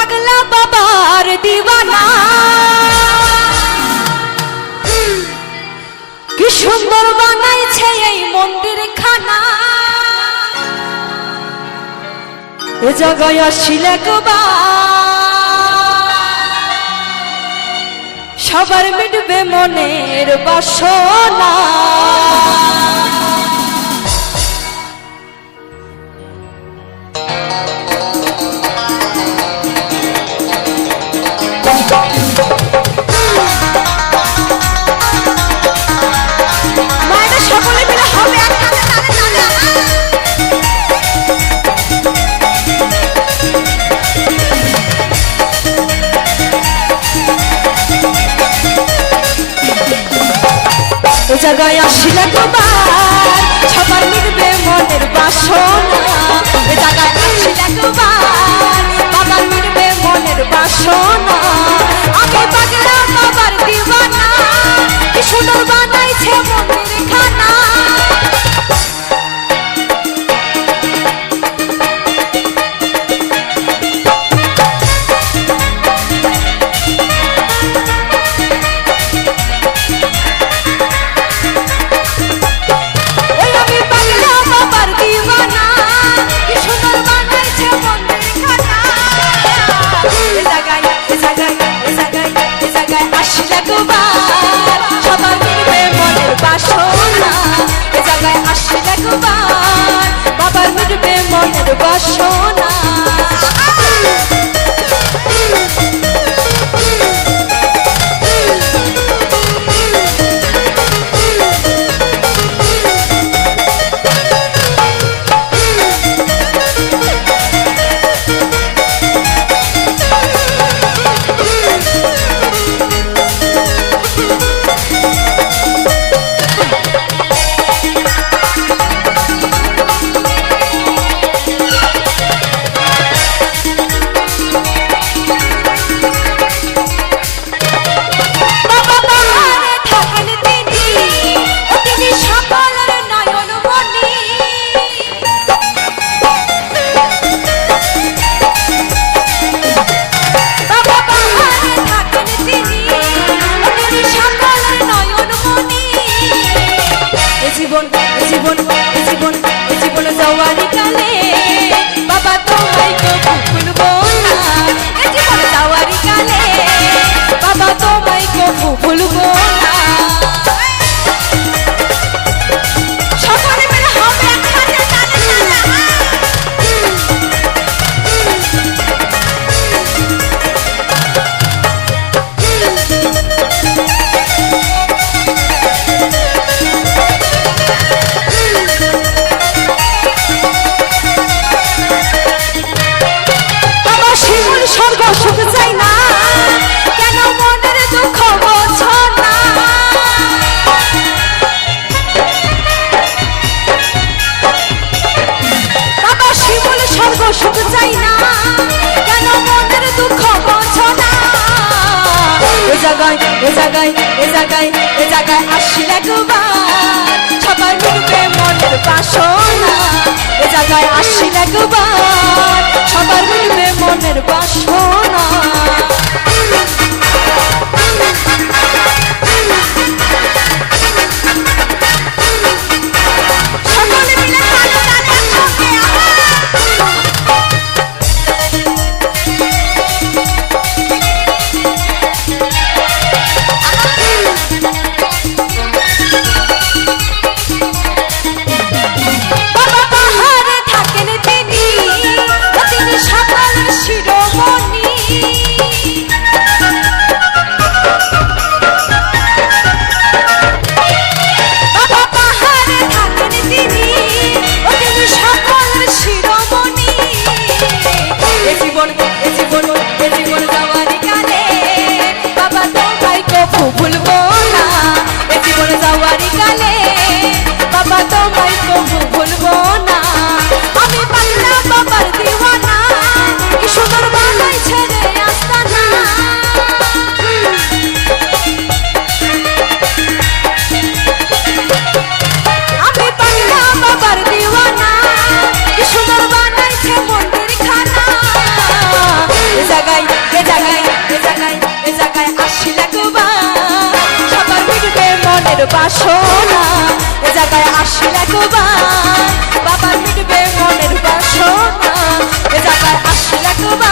পাগলা বাবার দিওয়ানা কি সুন্দর বানাইছে এই মন্দির খানা এ জায়গায় আসিলে সবার মিটবে মনের বাসনা জায়গায় আসিলে সবার মিটবে মনের বাসনা এ জায়গায় আসিলে বাবার মিটবে মনের বাসনা আমি পাগলা বাবার দিওয়ানা কি সুন্দর বানাইছে মন্দির খানা বাবার মিটবে মনের বাসনা জীবন যাওয়ারি কালে বাবা তোমায় কবু ভুলবো না জীবন যাওয়ারি কালে বাবা তোমায় কবু ভুলবো না সকলে মিলে হবে একসাথে সুখ চাই না কেন মনের দুঃখ বোঝো না বাবা শিমুল স্বর্গ সুখ চাই না কেন মনের দুঃখ বোঝো না এ জায়গায় আসিলে সবার মিটবে মনের বাসনা এ জায়গায় আসিলে সবার মিটবে মনের বাসনা মনের বাসনা এ জায়গায় আসিল একবার বাবার মিটবে মনের বাসনা এ জায়গায় আসিল একবার